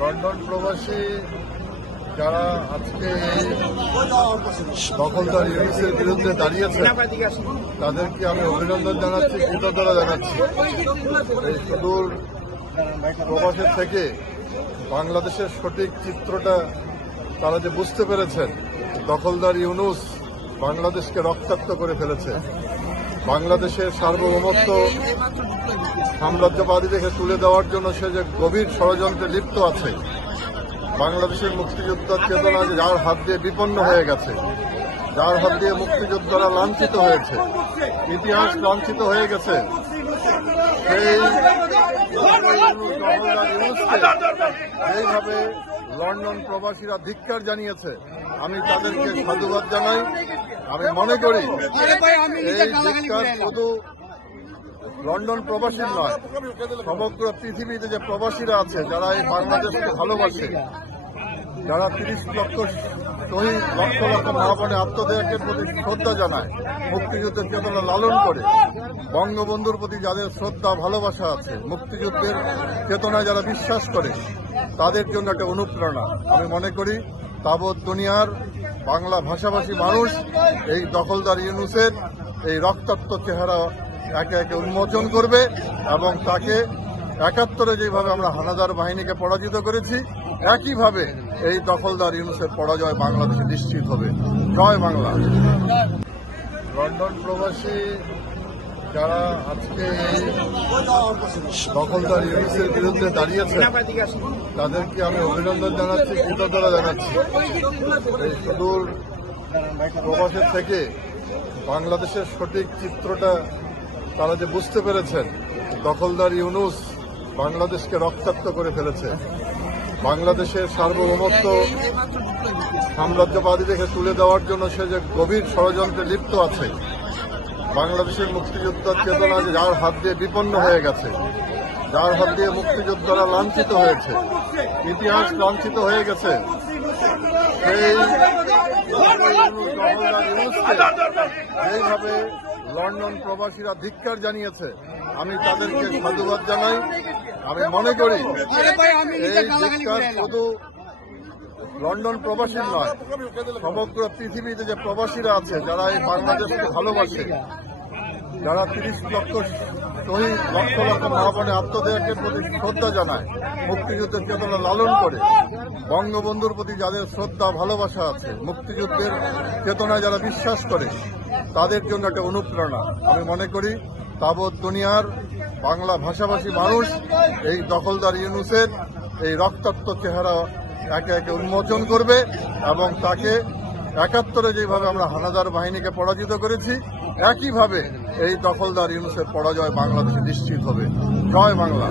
London প্রবাসী যারা আজকে দখলদার ইউনিসের বিরুদ্ধে দাঁড়িয়েছে তাদেরকে আমি অভিনন্দন জানাচ্ছি, কৃতজ্ঞতা জানাচ্ছি। এই সুদূর প্রবাসের থেকে বাংলাদেশের সঠিক চিত্রটা তারা যে বুঝতে পেরেছেন, দখলদার ইউনুস বাংলাদেশকে রক্তাক্ত করে ফেলেছে। বাংলাদেশের সার্বভৌমত্ব সাম্রাজ্যবাদীদেরকে তুলে দেওয়ার জন্য সে যে গভীর ষড়যন্ত্রে লিপ্ত আছে। বাংলাদেশের মুক্তিযোদ্ধার চেতনা যার হাত দিয়ে বিপন্ন হয়ে গেছে, যার হাত দিয়ে মুক্তিযোদ্ধারা লাঞ্ছিত হয়েছে, ইতিহাস লাঞ্ছিত হয়ে গেছে, সেই যেইভাবে লন্ডন প্রবাসীরা ধিক্কার জানিয়েছে, আমি তাদেরকে সাধুবাদ জানাই। আমি মনে করি এই ধিক্কার শুধু লন্ডন প্রবাসীর নয়, সমগ্র পৃথিবীতে যে প্রবাসীরা আছে যারা এই বাংলাদেশকে ভালোবাসে, যারা 30 লক্ষ শহীদ, লক্ষ লক্ষ মহাপণে আত্মত্যাগের প্রতি শ্রদ্ধা জানায়, মুক্তিযুদ্ধের চেতনা লালন করে, বঙ্গবন্ধুর প্রতি যাদের শ্রদ্ধা ভালোবাসা আছে, মুক্তিযুদ্ধের চেতনায় যারা বিশ্বাস করে, তাদের জন্য একটা অনুপ্রেরণা। আমি মনে করি তাবৎ দুনিয়ার বাংলা ভাষাভাষী মানুষ এই দখলদার ইউনুসের এই রক্তাক্ত চেহারা একে একে উন্মোচন করবে এবং তাকে ৭১ যেভাবে আমরা হানাদার বাহিনীকে পরাজিত করেছি, একইভাবে এই দখলদার ইউনুসের পরাজয় বাংলাদেশে নিশ্চিত হবে। জয় বাংলা। লন্ডন প্রবাসী যারা আজকে দখলদার ইউনুসের বিরুদ্ধে দাঁড়িয়েছে তাদেরকে আমি অভিনন্দন জানাচ্ছি, কৃতজ্ঞতা জানাচ্ছি। এই সুদূর প্রবাসের থেকে বাংলাদেশের সঠিক চিত্রটা তারা যে বুঝতে পেরেছেন, দখলদার ইউনুস বাংলাদেশকে রক্তাক্ত করে ফেলেছে। বাংলাদেশের সার্বভৌমত্ব সাম্রাজ্যবাদীদেরকে তুলে দেওয়ার জন্য সে যে গভীর ষড়যন্ত্রে লিপ্ত আছে। বাংলাদেশের মুক্তিযোদ্ধার চেতনা যার হাত দিয়ে বিপন্ন হয়ে গেছে, যার হাত দিয়ে মুক্তিযোদ্ধারা লাঞ্ছিত হয়েছে, ইতিহাস লাঞ্ছিত হয়ে গেছে, সেই যেইভাবে লন্ডন প্রবাসীরা ধিক্কার জানিয়েছে, আমি তাদেরকে সাধুবাদ জানাই। আমি মনে করি এই ধিক্কার শুধু লন্ডন প্রবাসীর নয়, সমগ্র পৃথিবীতে যে প্রবাসীরা আছে যারা এই বাংলাদেশকে ভালোবাসে, যারা 30 লক্ষ শহীদ, লক্ষ লক্ষ মহাপণে আত্মত্যাগের প্রতি শ্রদ্ধা জানায়, মুক্তিযুদ্ধের চেতনা লালন করে, বঙ্গবন্ধুর প্রতি যাদের শ্রদ্ধা ভালোবাসা আছে, মুক্তিযুদ্ধের চেতনায় যারা বিশ্বাস করে, তাদের জন্য একটা অনুপ্রেরণা। আমি মনে করি তাবৎ দুনিয়ার বাংলা ভাষাভাষী মানুষ এই দখলদার ইউনুসের এই রক্তাক্ত চেহারা একে একে উন্মোচন করবে এবং তাকে ৭১ যেভাবে আমরা হানাদার বাহিনীকে পরাজিত করেছি, একইভাবে এই দখলদার ইউনুসের পরাজয় বাংলাদেশে নিশ্চিত হবে। জয় বাংলা।